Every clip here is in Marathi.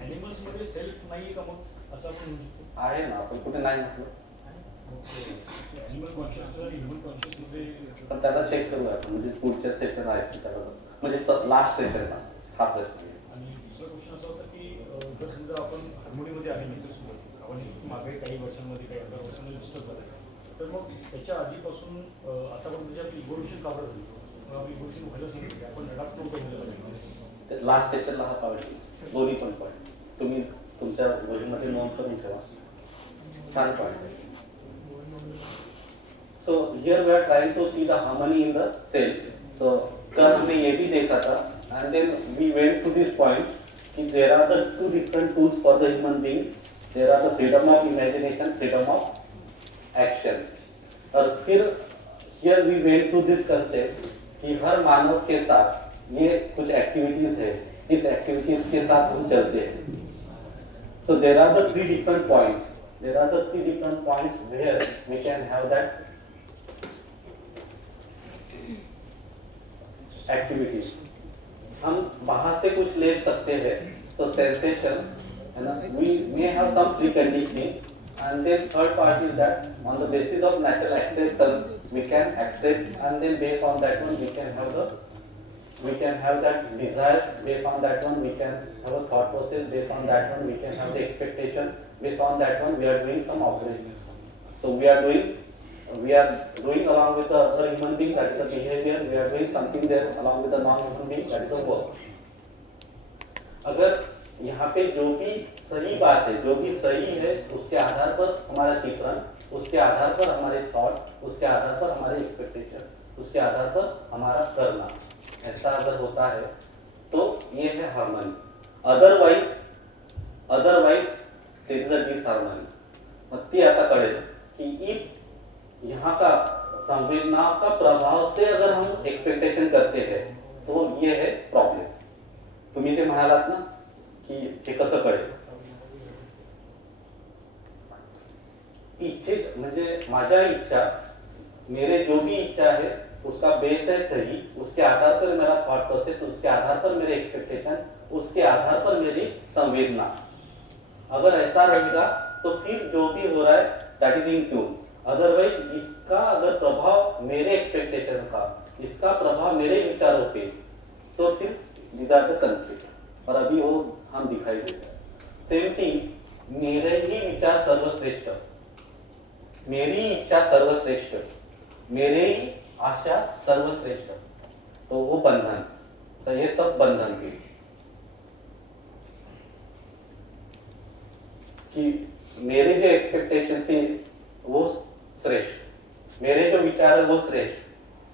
एनिमल्स मध्ये सेल्फ नाही का मग असं आपण आहे ना, आपण कुठे नाही म्हटलं. एनिमल कॉन्शियसनेस आणि ह्युमन कॉन्शियस मध्ये पण त्याला चेक करूया आपण, म्हणजे पुढच्या सेशन आहे त्याला, म्हणजे लास्ट सेशन हा प्रश्न. आणि दुसरा क्वेश्चन असा होता की जर समजा आपण हार्मोनीमध्ये आहे नेचरसोबत, आपण मागे काही वर्षांमध्ये काही 1000 वर्षांमध्ये डिस्टर्ब झालं, तर मग त्याच्या आधीपासून आतापर्यंत जे आपली इव्होल्युशन का बरं झाली, आपली इव्होल्युशन व्हायला सांगितलं आपण नगाच प्रूव्ह केलं लास्ट सेशनला हा पॉईंट, दोन्ही पण पॉईंट तुम्ही तुमच्या वहीमध्ये नोंद करून ठेवा. छान पॉईंट आहे. So here we are trying to see the harmony in the cells. So कल हमने ये भी देखा था, and then we went to this point कि there are the two different tools for the human being. There are the freedom of imagination, freedom of action. और फिर here we went to this concept कि हर मानव के साथ ये कुछ एक्टिविटीज है, इस एक्टिविटीज के साथ हम चलते हैं. So there are the three different points. There are the three different points where we can have that activities. हम बाहर से कुछ ले सकते हैं, तो सेंसेशन है ना, we may have some preconditioning, and then third part is that on the basis of natural acceptance we can accept, and then based on that one we can have that desire, based on that one we can have a thought process, based on that one we can have the expectation, based on that one we are doing some operation. So we are doing along with the other human being, that is the behavior, we are doing something there along with the non-human being, that is the work. अगर यहाँ पे जो भी सही बात है, जो भी सही है, उसके आधार पर हमारा चित्रण, उसके आधार पर हमारे थॉट, उसके आधार पर हमारे एक्सपेक्टेशन, उसके आधार पर हमारा करना, ऐसा अगर होता है तो ये है harmony. Otherwise there is a disharmony. मग ती आता कळेल की इफ यहाँ का संवेदना का प्रभाव से अगर हम एक्सपेक्टेशन करते हैं तो ये है प्रॉब्लेम. तुम्ही जे म्हणालात ना की हे कसं कळेल, इच्छित म्हणजे माझ्या इच्छा, मेरे जो भी इच्छा है उसका बेस है सही, उसके आधार पर मेरा थॉट प्रोसेस, उसके आधार पर मेरे एक्सपेक्टेशन, उसके आधार पर मेरी संवेदना, अगर ऐसा रहेगा तो फिर जो भी हो रहा है that is in tune. Otherwise इसका अगर प्रभाव मेरे एक्सपेक्टेशन का, इसका प्रभाव मेरे विचारों पे, तो फिर विदाउट द कंफ्लिक्ट, और अभी वो हम दिखाई देता है. सेम थिंग, मेरे ही विचार सर्वश्रेष्ठ, मेरी इच्छा सर्वश्रेष्ठ, मेरे ही आशा सर्वश्रेष्ठ, तो वो बंधन. तो ये सब बंधन के कि मेरे जो एक्सपेक्टेशन थी वो श्रेष्ठ, मेरे जो विचार है वो श्रेष्ठ,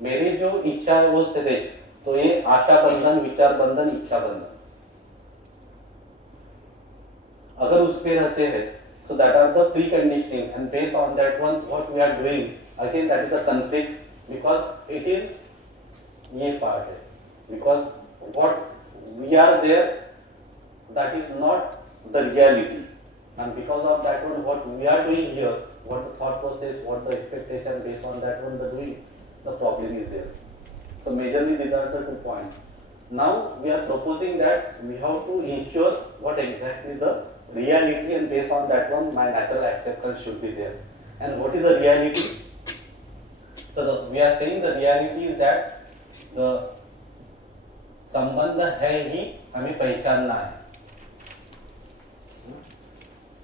मेरी जो इच्छा है वो श्रेष्ठ, तो ये आशा बंधन, विचार बंधन, इच्छा बंधन अगर उस पे रहते हैं, so that are the preconditioning, and based on that one what we are doing, again that is a conflict, because it is ये part है, because what we are there that is not the reality, and because of that one what we are doing here, what the thought process, what the expectation, based on that one the doing, the problem is there. So majorly these are the 2 points. Now we are proposing that we have to ensure what exactly the reality, and based on that one my natural acceptance should be there. And what is the reality? So we are saying the reality is that the संबंध है ही हमें पहचानना है,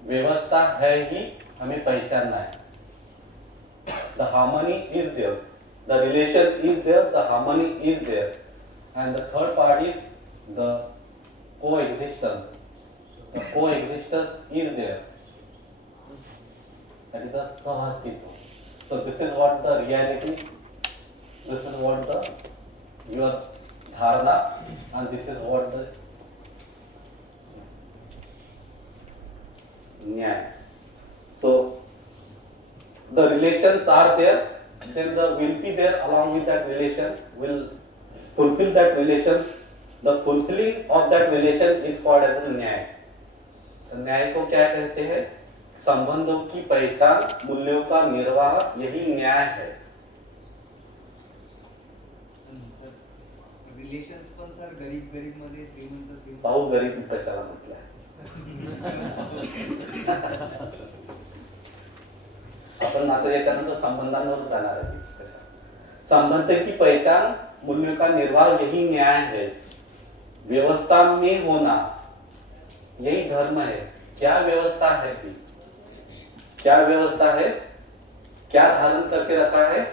व्यवस्था है ही हमें पहचानना है. The harmony is there, the relation is there, the harmony is there, and the third part is the coexistence. The coexistence is there, that is the sahastitva. So this is what the reality, this is what the your dharana, and this is what the nyaya. So the relations are there, then the will be there along with that relation, will fulfill that relation. The fulfilling of that relation is called as a न्याय. न्याय को क्या कहते हैं? संबंधों की पहचान, मूल्यों का निर्वाह, यही न्याय है. रिलेशन्स पण सर गरीब गरीब मध्ये श्रीमंत श्रीमंत पाहू गरीब कशाला म्हटलंय. अपन आता याच्यानंतर संबंधांवर जाणार आहे. संबंध की पहचान मूल्यों का निर्वाह यही न्याय है. व्यवस्था में होना यही धर्म है. क्या व्यवस्था है थी? क्या व्यवस्था है? क्या धारण करके रखा है?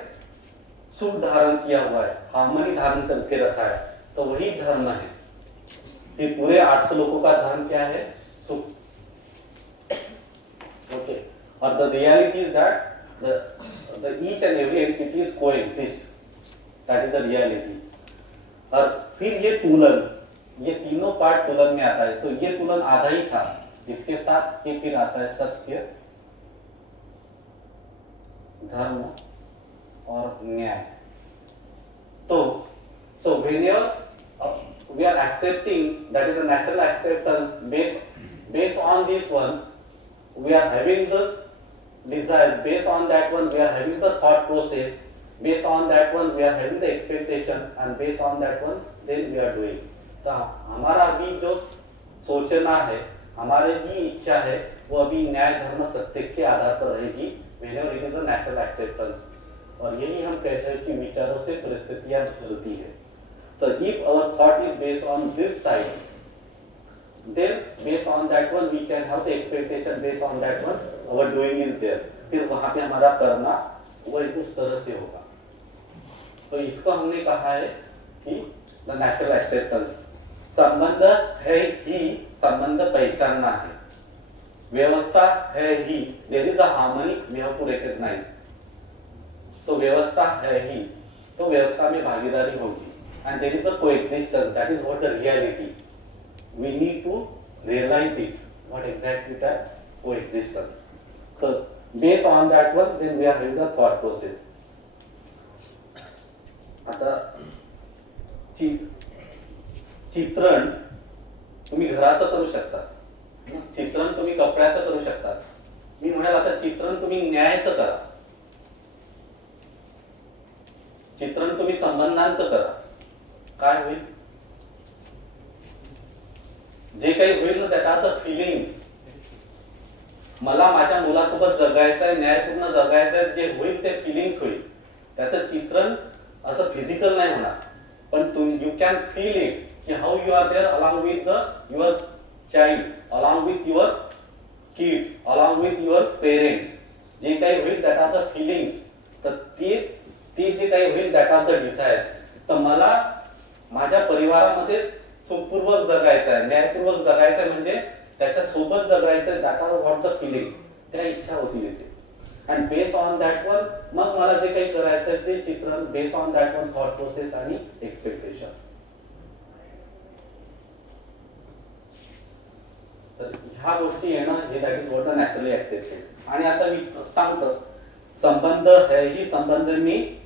सुख धारण किया हुआ है, हार्मनी धारण करके रखा है, तो वही धर्म है. फिर पूरे 800 लोगों का धर्म क्या है? सुख. ओके. और the reality is that the each and every entities coexist. That is the reality. और फिर ये तुलन, ये तीनों पार्ट तुलन में आता है. तो ये तुलन आधा ही था. इसके साथ ये फिर आता है सत्य, धर्म और न्याय. तो whenever we are accepting, that is a natural acceptance based on this one, we are having this desires, based on that one we are having the thought process, based on that one we are having the expectation, and based on that one then we are doing. तो हमारा अभी जो सोचना है, हमारे जी इच्छा है, वो अभी न्याय धर्म सत्य के आधार पर रहेगी. whenever it is a natural acceptance. और यही हम कहते हैं कि विचारों से परिस्थितियां बदलती है. So if our thought is based on this side, then based on that one we can have the expectation, based on that one our doing is there. फिर वहां पे हमारा करना वही उस तरह से होगा. तो इसको हमने कहा है कि the natural acceptance. संबंध है ही संबंध पहचानना है. व्यवस्था है ही, there is a harmony we have to recognize. तो व्यवस्था है ही, तो व्यवस्था में भागीदारी होगी. And there is a coexistence, that is what the reality. We need to realize it, what exactly that coexistence. So based on that one, then we are having the thought process. आता चित्रण तुम्ही घराचं करू शकता, चित्रण तुम्ही कपड्याचं करू शकता. मी म्हणाल आता चित्रण तुम्ही न्यायाचं करा, चित्रण तुम्ही संबंधांचं करा. काय होईल? जे काही होईल ना, त्यात आता फिलिंग्स. मला माझ्या मुलासोबत जगायचं आहे, न्यायपूर्ण जगायचं आहे, जे होईल ते फिलिंग्स होईल. त्याचं चित्रण असं फिजिकल नाही होणार, पण तुम्ही यू कॅन फील इट की how you are there along with your child, along with your kids, along with your parents. जे काही होईल त्यात आता फिलिंग्स. तर ते जे काही होईल दॅट आर द डिझायर्स. तर मला माझ्या परिवारामध्ये सुखपूर्वक जगायचं आहे, न्यायपूर्वक जगायचं आहे, म्हणजे त्याच्या सोबत जगायचं आहे. That are what the feelings. त्या इच्छा होती येते. And based on that one मग मला जे काही करायचं आहे ते चित्रण, based on that one thought process आणि एक्सपेक्टेशन. तर ह्या गोष्टी येणं हे that is what the naturally accepted. आणि आता मी सांगतो संबंध है ही संबंध में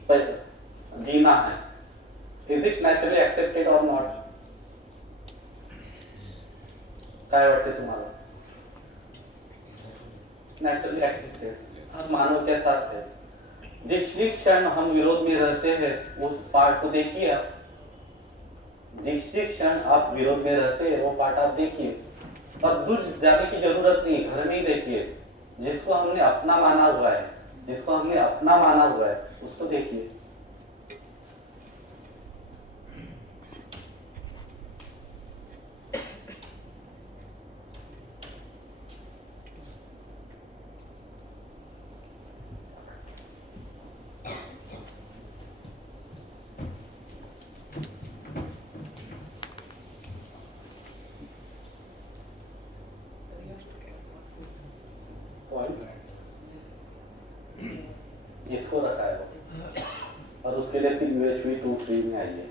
जीना है. इज इट नॅचरली ऍक्सेप्टेड और नॉट? काय वाटते तुम्हाला? Naturally accepted. हम मानव के साथ है. जिस क्षण हम विरोध में रहते हैं उस पार्ट को देखिए आप. जिस क्षण आप विरोध में रहते हैं वो पार्ट आप देखिए. और दूर जाने की जरूरत नहीं, घर में ही देखिए. जिसको हमने अपना माना हुआ है, जिसको हमने अपना माना हुआ है उसको देखिए. इसको रखा है और उसके लिए फिर UHV 2-3 में आई है.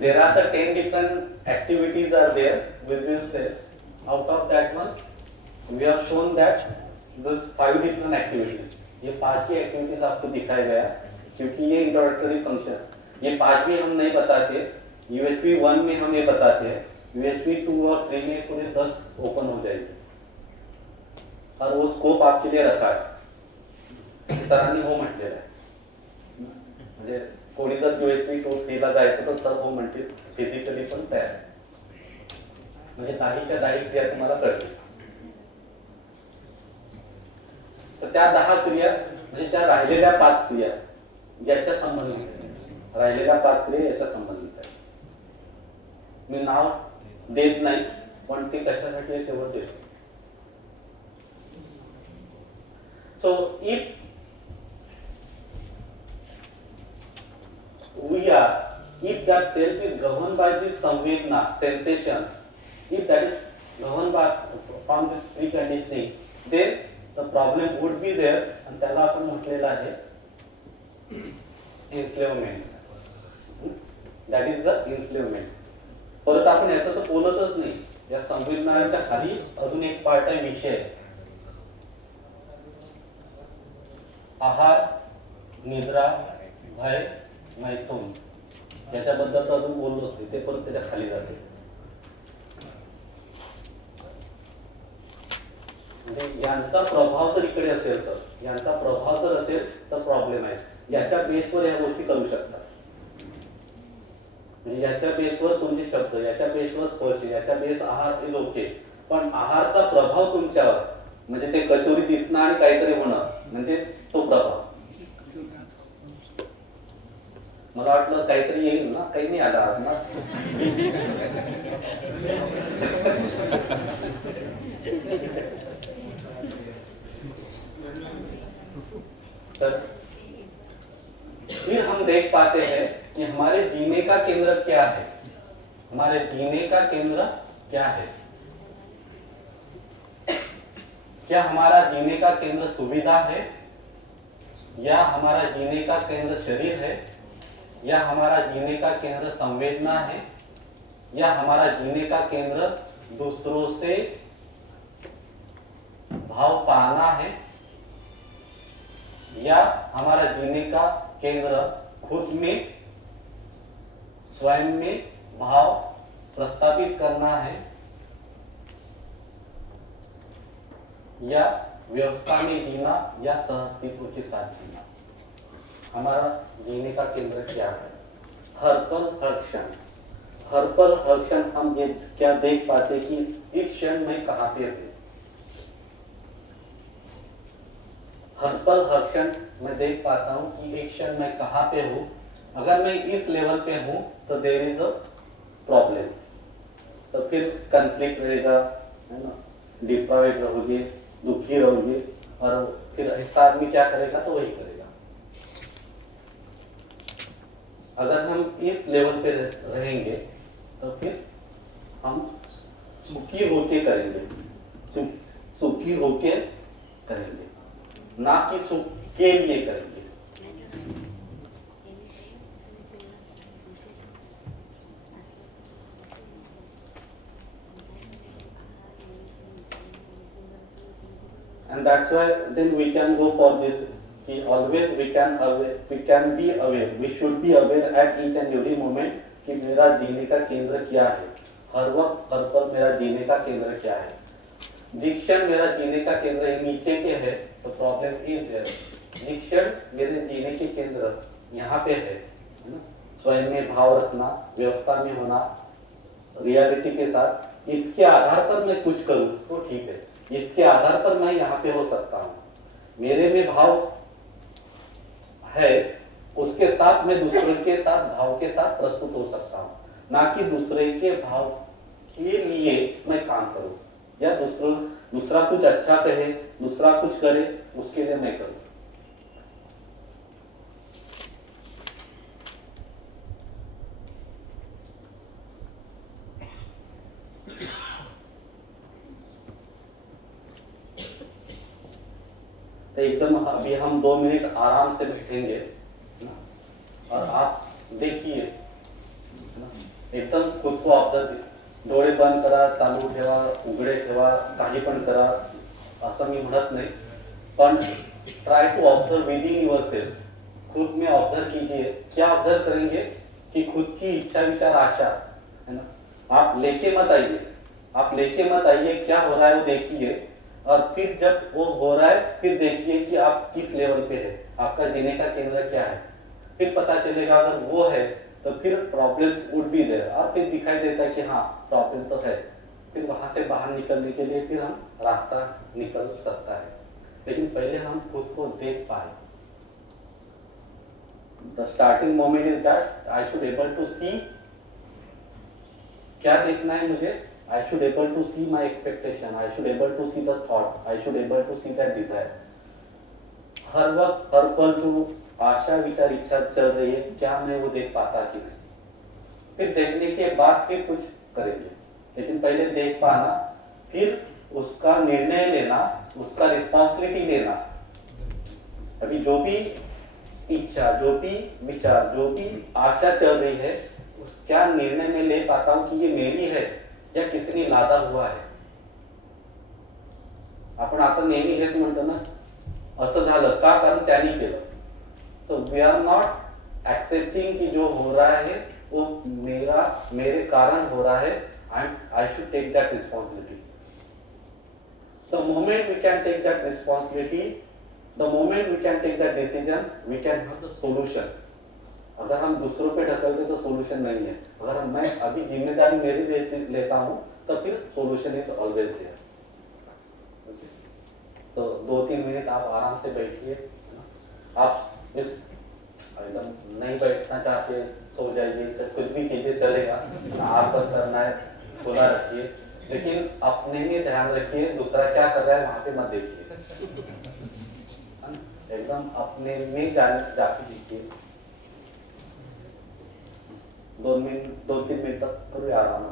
There are the 10 different activities are there with this set. Out of that one, we have shown that this 5 different activities. ये 5 ही एक्टिविटीज आपको दिखाया गया क्योंकि ये इंट्रोडक्टरी फंक्शन. ये 5 भी हम नहीं बताते. UHV 1 में हम ये बताते हैं. UHV 2 और 3 में पूरे 10 ओपन हो जाएगी. और वो स्कोप आपके लिए रखा है. सरांनी हो म्हटलेलं आहे. म्हणजे कोणी जर USB 2 ला जायचं तर सर हो म्हणतील फिजिकली पण तयार आहे. म्हणजे दाहीच्या दाही क्रिया तुम्हाला कळतील. तर त्या 10 क्रिया म्हणजे त्या राहिलेल्या 5 क्रिया ज्याच्या संबंधित आहेत, राहिलेल्या 5 क्रिया याच्या संबंधित आहेत. मी नाव देत नाही पण ते कशासाठी आहे तेवढं देतो. So if that self is governed by this samvedna, sensation, if that is governed by from this preconditioning, then the problem would be there, and त्याला आपण म्हटलेलं आहे enslavement. That is the enslavement. परत आपण याचं तर बोलतच नाही. या संवेदनाच्या खाली अजून एक पार्ट आहे विषय. आहार, निद्रा, भय, मैथुन याच्याबद्दल तर अजून बोललोच नाही, ते परत त्याच्या खाली जाते. म्हणजे यांचा प्रभाव तर इकडे असेल तर यांचा प्रभाव जर असेल तर प्रॉब्लेम आहे. याच्या बेसवर या गोष्टी करू शकतात. म्हणजे याच्या बेसवर तुमचे शब्द, याच्या बेसवर स्पर्श, याच्या बेस आहार इज ओके, पण आहारचा प्रभाव तुमच्यावर म्हणजे ते कचोरी दिसणं आणि काहीतरी होणं म्हणजे तो प्रभाव. मला वाटलं काहीतरी येईल ना, काही नाही आला आज ना. तर फिर हम देख पाते हैं कि हमारे जीने का केंद्र क्या है. हमारे जीने का केंद्र क्या है. क्या हमारा जीने का केंद्र सुविधा है, या हमारा जीने का केंद्र शरीर है, या हमारा जीने का केंद्र संवेदना है, या हमारा जीने का केंद्र दूसरों से भाव पाना है, या हमारा जीने का केंद्र खुद में स्वयं में भाव प्रस्तावित करना है, या व्यवस्था में जीना, या सहअस्तित्व के साथ जीना. हमारा जीने का केंद्र क्या है. हर पल हर क्षण, हर पल हर क्षण हम ये क्या देख पाते कि इस क्षण में कहाँ पे है. हर पल हर क्षण मैं देख पाता हूँ कि एक क्षण मैं कहाँ पे हूँ. अगर मैं इस लेवल पे हूँ तो देयर इज अ प्रॉब्लम. तो फिर कंफ्लिक्ट रहेगा, है ना, डिप्राइव्ड रहोगे, दुखी रहोगे, और फिर ऐसा आदमी क्या करेगा तो वही करेगा. अगर हम इस लेवल पे रहेंगे तो फिर हम सुखी होके करेंगे, सुखी होके करेंगे, ना कि सुख के लिए करेंगे. And that's why then we can go for this. Always we can be aware. We should be aware at each and every moment कि मेरा जीने का केंद्र क्या है. हर वक्त हर पल मेरा जीने का केंद्र क्या है. जिस क्षण मेरा जीने का केंद्र नीचे के है तो प्रॉब्लम इज देयर. जिस क्षण मेरे जीने के केंद्र यहाँ पे है ना, स्वयं में भाव रखना, व्यवस्था में होना, रियलिटी के साथ, इसके आधार पर मैं कुछ करूँ तो ठीक है. इसके आधार पर मैं यहाँ पे हो सकता हूँ. मेरे में भाव है, उसके साथ मैं दूसरे के साथ भाव के साथ प्रस्तुत हो सकता हूँ, ना कि दूसरे के भाव के लिए मैं काम करूँ, या दूसरा कुछ अच्छा कहे, दूसरा कुछ करे, उसके लिए मैं करूँ. तो एकदम अभी हम 2 मिनट आराम से बैठेंगे ना, और आप देखिए एकदम खुद को ऑब्जर्व. डोळे बंद करा, चालू ठेवा, उघडे ठेवा, काही पण करा असं मी म्हणत नाही, पण try to observe within yourself. खुद में ऑब्जर्व कीजिए. क्या ऑब्जर्व करेंगे कि खुद की इच्छा विचार आशा, है ना, आप लेके मत आइए. आप लेके मत आइए, क्या हो रहा है वो देखिए, और फिर जब वो हो रहा है फिर देखिए कि आप किस लेवल पे है, आपका जीने का केंद्र क्या है. फिर पता चलेगा अगर वो है तो फिर प्रॉब्लम वुड बी देयर, और फिर दिखाई देता है कि हाँ प्रॉब्लम तो है, फिर वहां से बाहर निकलने के लिए फिर हम रास्ता निकल सकता है। लेकिन पहले हम खुद को देख पाए। The starting moment is that I should able to see, क्या देखना है मुझे, I should able to see my expectation, I should able to see the thought, I should able to see that desire. हर वक्त हर पल जो आशा विचार इच्छा चल रही है, क्या मैं वो देख पाता कि नहीं। फिर देखने के बाद फिर कुछ करेंगे, लेकिन पहले देख पाना, फिर उसका निर्णय लेना, उसका रिस्पॉन्सिबिलिटी लेना। अभी जो भी इच्छा, जो भी विचार, जो भी आशा चल रही है, उस क्या निर्णय में ले पाता हूं कि ये मेरी है या किसी ने लादा हुआ है। आपण आता नेहमी हेच म्हणतो ना, असं झालं का, कारण त्यांनी केलं। So we are not accepting कि जो हो रहा है वो मेरे कारण हो रहा है, and I should take that responsibility. The moment we can take that responsibility, the moment we can take that decision, we can have the solution. अगर हम दूसरों पे ढकलते तो सोल्यूशन नहीं है। अगर मैं अभी जिम्मेदारी मेरी लेता हूं तो फिर सोल्यूशन इज ऑलवेज देयर। तो 2-3 मिनट आप आराम से बैठिए। आप इस एकदम नहीं बैठना चाहते सो जाइए, तो कुछ भी कीजिए चलेगा, आप तक करना है खुला रखिए, लेकिन अपने में ध्यान रखिए, दूसरा क्या कर रहा है वहां पे मत देखिए। एकदम अपने में जाके देखिए। 2-3 मिनट तक करो आराम।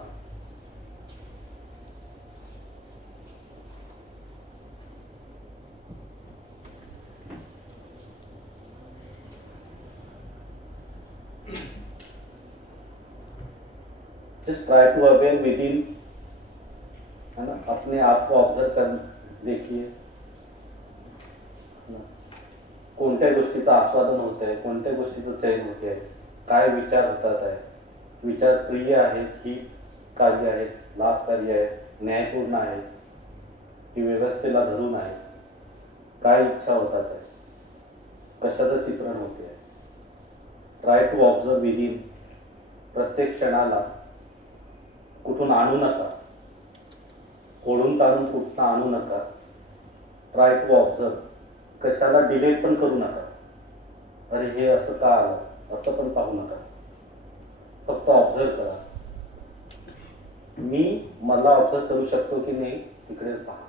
Just try to aware within, है ना, अपने आप को ऑब्जर्व कर देखिए, कोणत्या गोष्टीचं आस्वादन होत आहे, कोणत्या गोष्टीचं चयन होते आहे, काय विचार होतात आहे, विचार प्रिय आहेत, हितकारी आहेत, लाभकारी आहेत, न्यायपूर्ण आहेत की व्यवस्थेला धरून आहे, काय इच्छा होतात आहे, कशाचं चित्रण होते आहे। ट्राय टू ऑब्झर्व विदिन, प्रत्येक क्षणाला कुठून आणू नका, ओढून ताणून कुठून आणू नका। ट्राय टू ऑब्झर्व, कशाला डिलेट पण करू नका, अरे हे असं का आलं असं पण पाहू नका, फक्त ऑब्झर्व करा। मी मला ऑब्झर्व करू शकतो की नाही तिकडे पहा।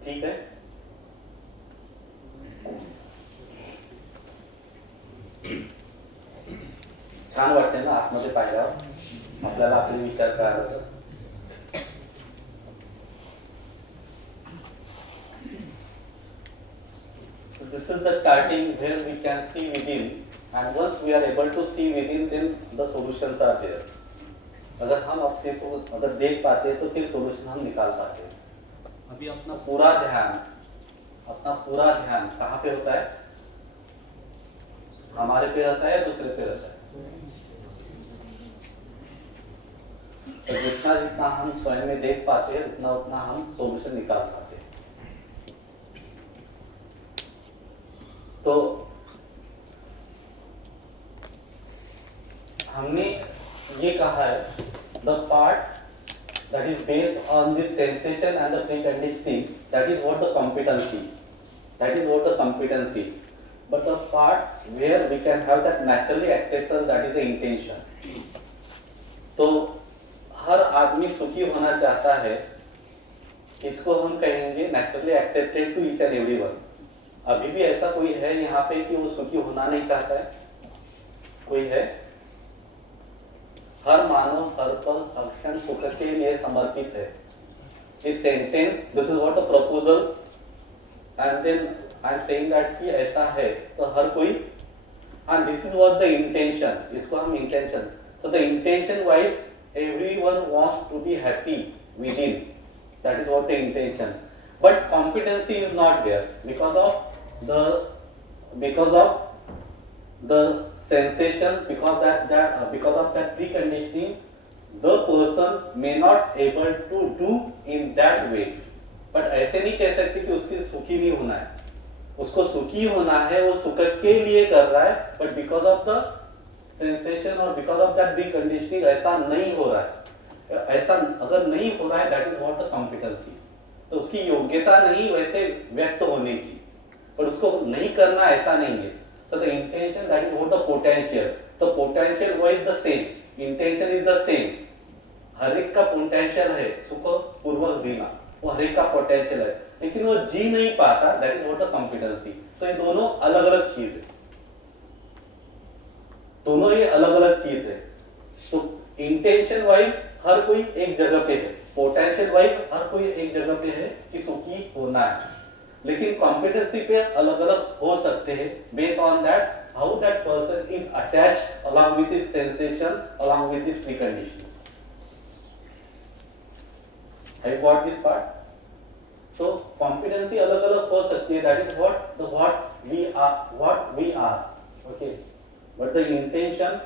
ठीक आहे, छान वाटते ना आतमध्ये पाहिल्यावर आपल्याला आपले विचार काय होतात। this is the starting where we can see within, and once we are able to see within, then the solutions are there. अगर हम अपने को अगर देख पाते हैं तो फिर सॉल्यूशन हम निकाल पाते हैं। अभी अपना पूरा ध्यान कहाँ पे होता है? हमारे पे रहता है, दूसरे पे रहता है। तो जितना जितना हम स्वयं में देख पाते हैं उतना उतना हम सॉल्यूशन निकाल पाते हैं। तो हमने ये कहा है the part that is based on this sensation and the preconditioning, that is what the competency, but the part where we can have that naturally acceptance, that is the intention. तो हर आदमी सुखी होना चाहता है, इसको हम कहेंगे naturally accepted to each and everyone. अभी भी ऐसा कोई है यहाँ पे कि वो सुखी होना नहीं चाहता है? कोई है? हर मानव हर पल हर क्षण सुख के लिए समर्पित है। इस sentence, this is what a proposal, and then I am saying that कि ऐसा है तो हर कोई, and this is what the intention, इसको हम intention, so the intention wise everyone wants to be happy within, that is what the intention, but competency is not there because of the sensation, because of that preconditioning, the person may not able to do in that way. But ऐसे नहीं कह सकते कि उसकी सुखी नहीं होना है, उसको सुखी होना है, वो सुख के लिए कर रहा है, but because of the sensation और because of that preconditioning ऐसा नहीं हो रहा है। ऐसा अगर नहीं हो रहा है, that is what the competency, तो उसकी योग्यता नहीं वैसे व्यक्त होने की, पर उसको नहीं करना ऐसा नहीं है। So the intention, that is what the potential. The potential was the same. Intention is the same. हर एक का पोटेंशियल है सुख पूर्वक जीना, वो हर एक का पोटेंशियल है, लेकिन वो जी नहीं पाता, that is what the competency. तो ये दोनों अलग अलग चीज है, दोनों ये अलग अलग चीज है। तो इंटेंशन वाइज हर कोई एक जगह पे है, पोटेंशियल वाइज हर कोई एक जगह पे है कि सुखी होना है, लेकिन कॉम्पिटेंसी पे अलग अलग हो सकते हैं based on that how that person is attached along with his sensation, along with his precondition. Have got this part? So competency अलग अलग हो सकती है, that is what we are, okay, but the intention,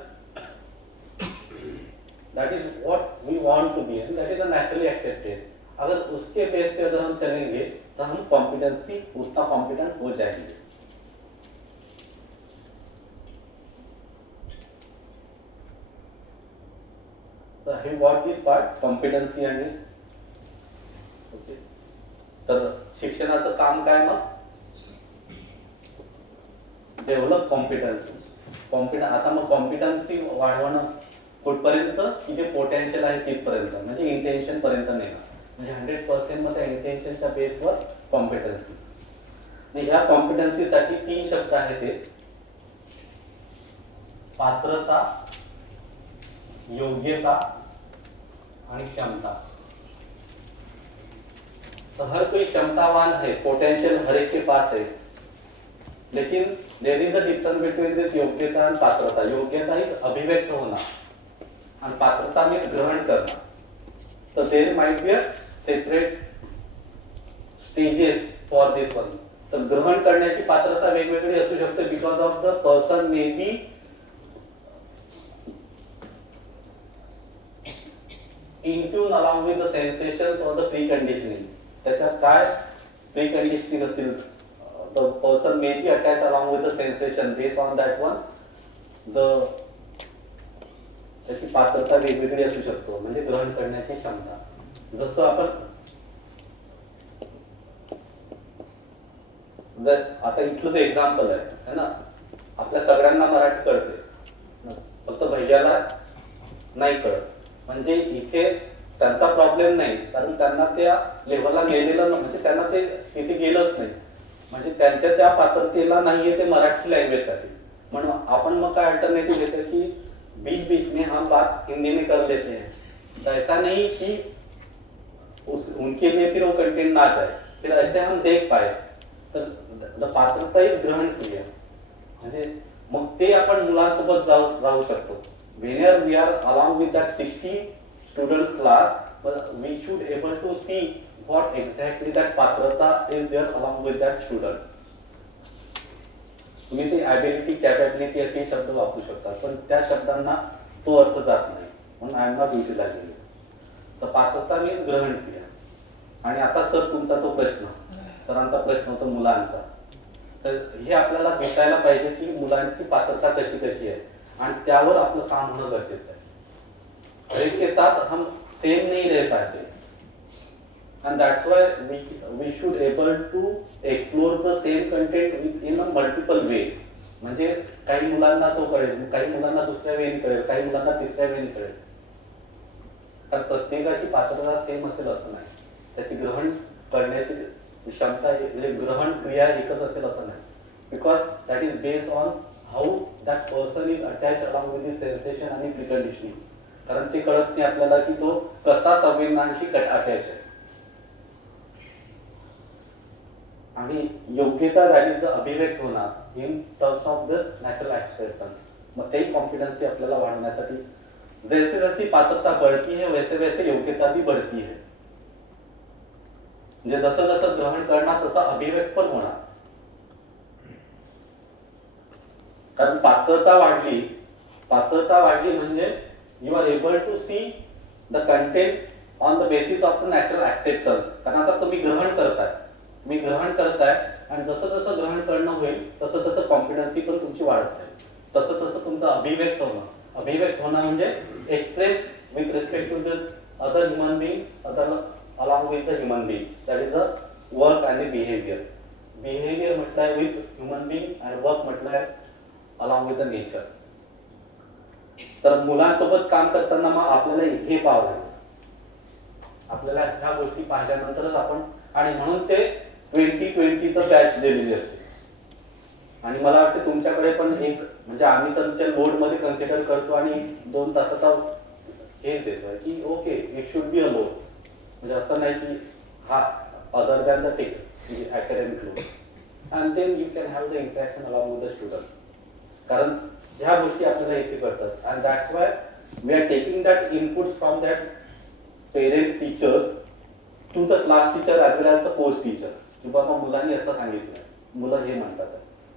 that is what we want to be, and that is naturally accepted. अगर उसके बेस पे अगर हम चलेंगे तो हम कॉम्पिटेंसी उतना कॉम्पिटेंट हो जाएंगे। So have got this part, competency आणि ओके, तर शिक्षणाचं काम काय मग? डेव्हलप कॉम्पिटन्सी, आता मग कॉम्पिटन्सी वाढवणं कुठपर्यंत की जे पोटेन्शियल आहे तिथपर्यंत, म्हणजे इंटेन्शन पर्यंत नेणं, म्हणजे 100% मध्ये इंटेन्शनच्या बेसवर कॉम्पिटन्सी। ह्या कॉम्पिटन्सीसाठी 3 शब्द आहेत, ते पात्रता, योग्यता आणि क्षमता। तो हर कोई क्षमतावान है, पोटेंशियल हर एक के पास है, लेकिन there is a difference between this योग्यता और पात्रता। योग्यता इज अभिव्यक्त होना और पात्रता मीन्स ग्रहण करना। तो there might be a separate stages for this one. तो ग्रहण करण्याची पात्रता वेगवेगळी असू शकते because of the person may be in tune along with the sensations or the preconditioning. त्याच्यात काय preconditioning असतील, the person may be attached along with the sensation, based on that one त्याची पात्रता वेगवेगळी असू शकतो, म्हणजे ग्रहण करण्याची क्षमता। जसं आपण जर आता इथलं जे एक्झाम्पल आहे ना, आपल्या सगळ्यांना मराठी कळते, फक्त भैयाला नाही कळत, म्हणजे इथे त्यांचा प्रॉब्लेम नाही, कारण त्यांना त्या लेवलला गेलेलं, म्हणजे त्यांना ते तिथे गेलंच नाही, म्हणजे त्यांच्या त्या पात्रतेला नाहीये ते मराठी लँग्वेजसाठी। म्हणून आपण मग काय अल्टरनेटिव्ह देते की बीच बीच में हम बात हिंदी में कर लेते हैं, तो ऐसा नहीं कि उनके लिए फिर वो कंटेंट ना जाए, फिर ऐसे हम देख पाए तर पात्रता इज ग्रहण क्रिया. म्हणजे मग ते आपण मुलांसोबत राहू शकतो. Whenever we are along with that 60 student class, but we should able to see what exactly that patrata is there along with that student. तुम्ही ते ability, capability असे शब्द वापरू शकता, पण त्या शब्दांना तो अर्थ जात नाही, म्हणून आय एम नॉट युटिलाइजिंग. तर पात्रता मीन्स ग्रहण क्रिया. आणि आता सर तुमचा तो प्रश्न, सरांचा प्रश्न होता मुलांचा, तर हे आपल्याला दिसायला पाहिजे की मुलांची पात्रता कशी कशी आहे आणि त्यावर आपलं काम होणं गरजेचं आहे. हर एक के साथ हम सेम नहीं रह पाते, and that's why we should able to explore the same content in a multiple way. म्हणजे काही मुलांना तो कळेल, काही मुलांना दुसऱ्या वेळी कळेल, काही मुलांना तिसऱ्या वेळी कळेल. कारण प्रत्येकाची पात्रता सेम असेल असं नाही, त्याची ग्रहण करण्याची क्षमता म्हणजे ग्रहण क्रिया एकच असेल असं नाही. Because that is based on how that person is attach along with the sensation आणि प्रिकंडिशनिंग. कारण ते कळत नाही आपल्याला की तो कसा संवेदनांशी अटॅच आहे. आणि योग्यता दॅट इज द अभिव्यक्त होणार in terms of this natural expression. मग तेही कॉन्फिडन्स आपल्याला वाढवण्यासाठी जैसे जैसी पात्रता बढ़ती है वैसे वैसे योग्यता भी बढ़ती है. म्हणजे जसं जसं ग्रहण करणार तसं अभिव्यक्त पण होणार. कारण पात्रता वाढली म्हणजे you are able to see the content on the basis of the natural acceptance. कारण आता तुम्ही ग्रहण करताय आणि जसं जसं ग्रहण करणं होईल तसं तसं कॉन्फिडन्सी पण तुमची वाढत जाईल. तसं तसं तुमचं अभिव्यक्त होणं म्हणजे express with respect to this other human being, other along with the human being. That is the work and the behavior. Behavior म्हटलं आहे with human being and work म्हटलं आहे along with the nature. तर मुलांसोबत काम करताना मग आपल्याला हे पाहावं लागेल. आपल्याला ह्या गोष्टी पाहिल्यानंतरच आपण, आणि म्हणून ते 2020चं बॅच दिलेली असते. आणि मला वाटतं तुमच्याकडे पण एक, म्हणजे आम्ही तर त्या लोड मध्ये कन्सिडर करतो आणि 2 तासाचा हे देतोय की okay it should be a load. म्हणजे असं नाही की हा अदर दॅन द टेक म्हणजे academic load. And then you can have the interaction along with the student. कारण ह्या गोष्टी आपल्याला इथे करतात. And that's why we are taking that input from that parent teachers to the class teacher as well as the post teacher. की बाबा मुलांनी असं सांगितलं, मुलं हे म्हणतात.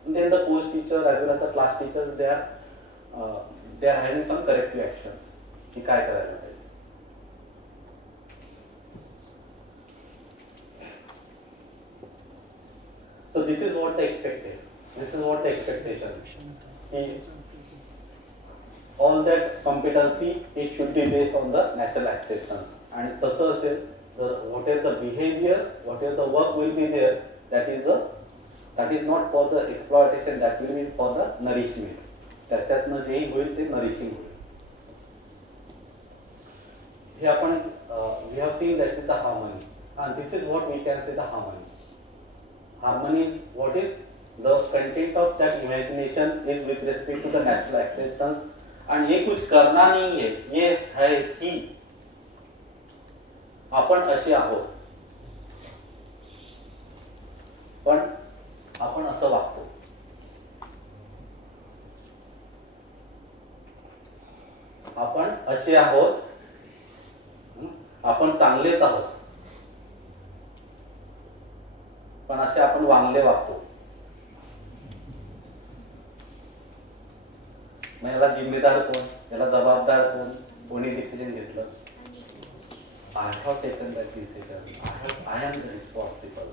Then the post teacher as well as the class teacher they are having some corrective actions की काय करायला पाहिजे. So this is what the expected. This is what the expectation. All that competency it should be based on the natural acceptance. And तसं असेल तर whatever the behavior, whatever the work will be there, that is not for the exploitation, that will be for the nourishment. त्याच्यातनं जे होईल ते nourishing होईल. हे आपण we have seen that is the harmony, and this is what we can say the harmony. Harmony, what is the content of that imagination is with respect to the natural acceptance. and ये कुछ करना नहीं है, ये है कि आपण असे आहोत, पण आपण असं वागतो. आपण असे आहोत, आपण चांगलेच आहोत, पण असे आपण वांगले वागतो. मग याला जिम्मेदार कोण, याला जबाबदार कोण, कोणी डिसिजन घेतलं? I have taken that decision. I am responsible.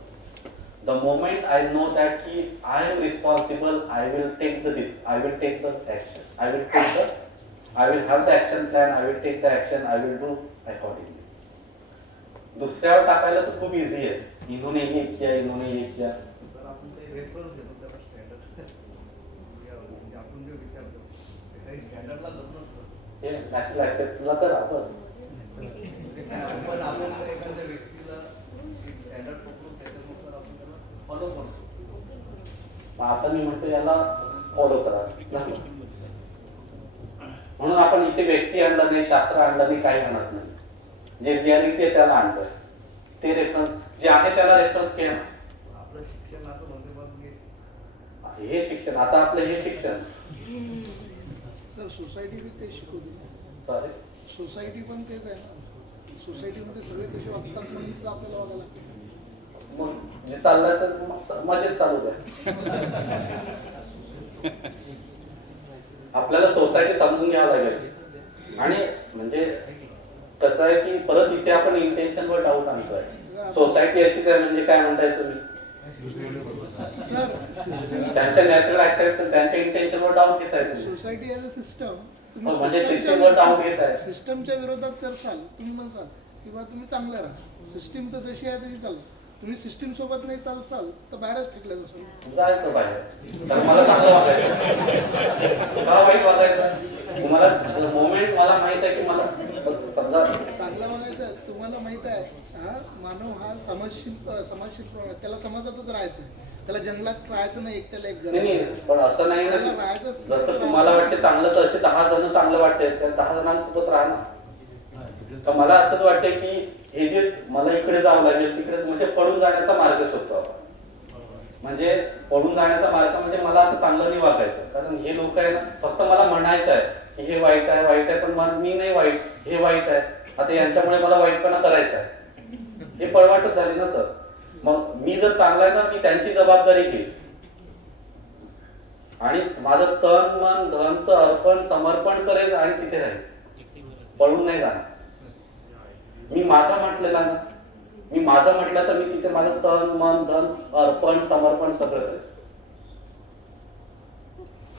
The moment I know that I am responsible, I will take the action. I will have the action plan. I will take the action. I will do accordingly. दुसऱ्यावर टाकायला तर खूप इझी आहे. इन्होंने ये किया, इन्होंने ये किया. सर आपण ते रेफरन्स घेतो त्याला स्टँडर्ड. आपण जे विचारतो ते काही स्टँडर्डला जमत नसतं. हे नॅचरल ऍक्सेप्टला तर आपण पण आपण एखाद्या व्यक्तीला स्टँडर्ड पकडून त्याच्यानुसार आपण त्याला फॉलो करतो. आता मी म्हणतो याला फॉलो करा. म्हणून आपण इथे व्यक्ती आणला नाही, शास्त्र आणलं नाही, काही आणत नाही. जे रियालिटी आहे त्याला आणतोय. ते रेफरन्स जे आहे त्याला रेफरन्स घ्या. आपलं शिक्षण असं हे शिक्षण, आता आपलं हे शिक्षण तर सोसायटी बी ते शिकवते. सॉरी सोसायटी पण तेच आहे ना. सोसायटीमध्ये सगळे तसे वागतात म्हणून आपल्याला वागायला लागते. मग जे चाललंय तर मग मजेत चालू द्या. आपल्याला सोसायटी समजून घ्यावं लागेल. आणि म्हणजे कसं आहे की परत इथे आपण इंटेन्शनवर डाऊट आणतोय. सोसायटी अशीच आहे म्हणजे काय म्हणताय तुम्ही? सर सिस्टम त्यांच्या नॅचरल ऍक्सेप्टन्स, त्यांच्या इंटेन्शनवर डाऊट घेताय तुम्ही. सोसायटी ॲज अ सिस्टम म्हणजे सिस्टमवर डाऊट घेताय. सिस्टमच्या विरोधात करसाल तुम्ही म्हणसाल किंवा तुम्ही चांगलं राहा. सिस्टीम तर जशी आहे तशी चालू. तुम्ही सिस्टीम सोबत नाही चालचाल तर बाहेरच फेकलं जसं जायचं बाहेर. तर मला चांगलं वागायचं का वाईट वागायचं? तुम्हाला मोमेंट मला माहित आहे की मला समजा चांगलं म्हणायचं. तुम्हाला माहित आहे हा मानव हा समाजशील प्राणी आहे. त्याला समाजातच राहायचं. त्याला जंगलात राहायचं नाही एकट्याला एक नाही घर. पण असं नाही ना त्याला की राहायचं जसं तुम्हाला वाटते चांगलं तसे 10 जण चांगलं वाटते त्या 10 जणांसोबत राहा ना. तर मला असंच वाटतं की हे जे मला इकडे जावं लागेल तिकडे म्हणजे पडून जाण्याचा मार्ग शोधतो आपण. म्हणजे पडून जाण्याचा मार्ग म्हणजे मला आता चांगलं नाही वागायचं. कारण हे लोक आहे ना फक्त मला म्हणायचं आहे की हे वाईट आहे वाईट आहे, पण मी नाही वाईट, हे वाईट आहे. आता यांच्यामुळे मला वाईटपणा करायचा आहे. हे पळवाटच झाली ना सर. मग मी जर चांगला आहे तर मी त्यांची जबाबदारी घेईल आणि माझं तन मन धनचं अर्पण समर्पण करेल आणि तिथे राहील, पळून नाही जाणार. मी माझं म्हटलेलं ना, मी माझं म्हटलं तर मी तिथे माझं तन मन धन अर्पण समर्पण सगळं करेल.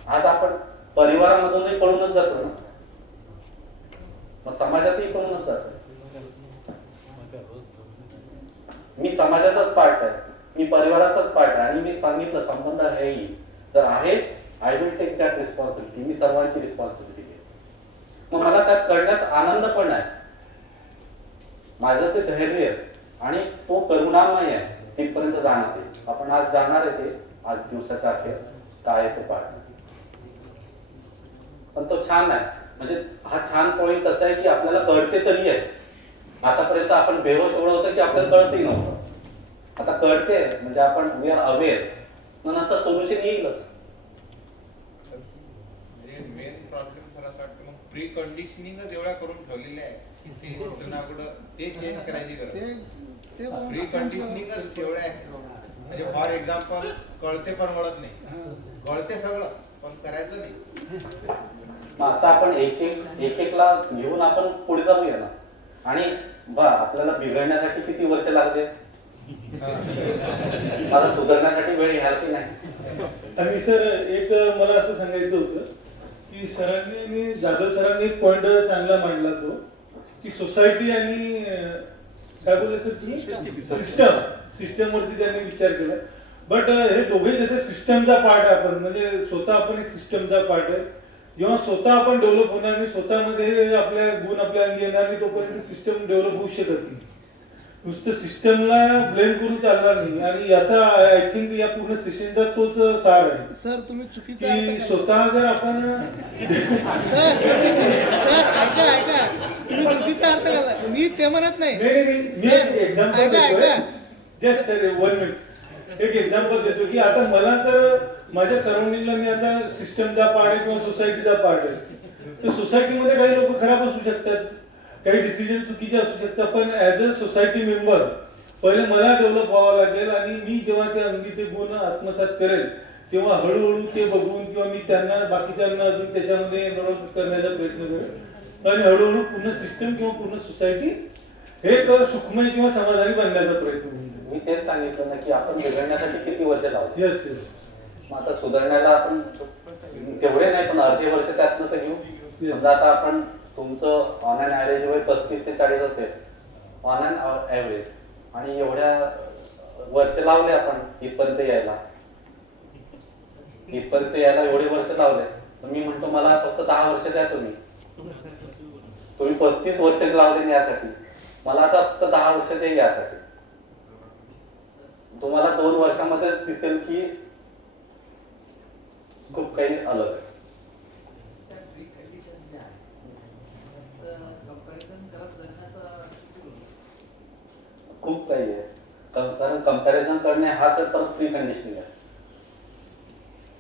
आज आपण परिवारामधूनही पळूनच जातो ना, मग समाजातही पळूनच जातो. मी समाजाचाच पार्ट आहे, मी परिवाराचाच पार्ट आहे आणि मी सांगितलं संबंध हेही जर आहे I will take that responsibility. मी सर्वांची रिस्पॉन्सिबिलिटी घेईन. मग मला त्यात करण्यात आनंद पण आहे. माझं ते धैर्य आणि तो करुणामय आहे तिथपर्यंत जाणार आहे. आपण आज जाणार आहे ते आज दिवसाच्या अखेर काय आहे ते पाहणार. पण तो छान आहे. म्हणजे हा छान पॉईंट असा आहे की आपल्याला कळते तरी आहे. आतापर्यंत आपण बेहोश एवढं होतं की आपल्याला कळतही नव्हतं. आता कळते म्हणजे आपण वी आर अवेअर. मग नंतर सोल्युशन येईलच. मेन प्रॉब्लेम सर असा वाटतं मग प्री कंडिशनिंगच एवढ्या करून ठेवलेले आहे ते कुठं ना कुठं ते चेंज करायची गरज. ते प्री कंडिशनिंगच एवढ्या आहे. म्हणजे फॉर एक्झाम्पल कळते पण वळत नाही, कळते सगळं पण करायचं नाही. आता आपण एक एकला घेऊन आपण पुढे जाऊया ना. आणि बा आपल्याला बिघडण्यासाठी किती वर्ष लागले, मला सुधारण्यासाठी वेळ घ्याल की नाही. आणि सर एक मला असं सांगायचं होतं की सरांनी मी जाधव सरांनी एक पॉइंट चांगला मांडला तो की सोसायटी आणि काय बोलले सर सिस्टमवरती त्यांनी विचार केला. बट हे दोघे जसे सिस्टमचा पार्ट आहे आपण म्हणजे स्वतः आपण एक सिस्टमचा पार्ट आहे. जेव्हा स्वतः आपण डेव्हलप होणार नाही, स्वतःमध्ये आपल्या गुण आपल्या अंगी येणार नाही तोपर्यंत सिस्टम डेव्हलप होऊ शकत नाही. नुसतं सिस्टमला ब्लेम करून चालणार नाही. आणि याचा आय थिंक या पूर्ण सेशनचा तोच सार आहे सर तुम्ही चुकीचं की अर्थ स्वतः जर आपण सर ऐका तुम्ही चुकीचा अर्थ घाला. मी ते म्हणत नाही. मी एक एक्झाम्पल देतोय. Just 1 minute. एक एक्झाम्पल देतो की आता मला तर माझ्या सराउंडिंगला मी आता सिस्टमचा पार्ट आहे किंवा सोसायटीचा पार्ट आहे. तर सोसायटीमध्ये काही लोक खराब असू शकतात, काही डिसिजन चुकीचे असू शकतात. पण ऍज अ सोसायटी मेंबर पहिले मला डेव्हलप व्हावं लागेल आणि मी जेव्हा ते अंगी ते गुण आत्मसात करेल तेव्हा हळूहळू ते बघून किंवा मी त्यांना बाकीच्यांना अजून त्याच्यामध्ये इन्व्हॉल्व करण्याचा प्रयत्न करेल आणि हळूहळू पूर्ण सिस्टम किंवा पूर्ण सोसायटी हे सुखमय किंवा समाधानी बनण्याचा प्रयत्न करेल. मी तेच सांगितलं ना की आपण बिघडण्यासाठी किती वर्ष लावतो. Yes yes. मग आता सुधारण्याला आपण तेवढे नाही पण अर्धे वर्ष त्यातनं तर घेऊ. समजा आता आपण तुमचं ऑन अन ॲव्हरेज वय 35 ते 40 असेल ऑन अन ॲव्हरेज आणि एवढ्या वर्ष लावले आपण इथपर्यंत यायला एवढे वर्ष लावले. तर मी म्हणतो मला फक्त 10 वर्ष द्या तुम्ही 35 वर्ष लावले यासाठी, मला आता फक्त 10 वर्ष द्या यासाठी. तुम्हाला 2 वर्षामध्येच दिसेल की खूप काही अलग आहे. खूप काही आहे. कारण कंपॅरिझन करणे हा तर परत प्री कंडिशनिंग आहे.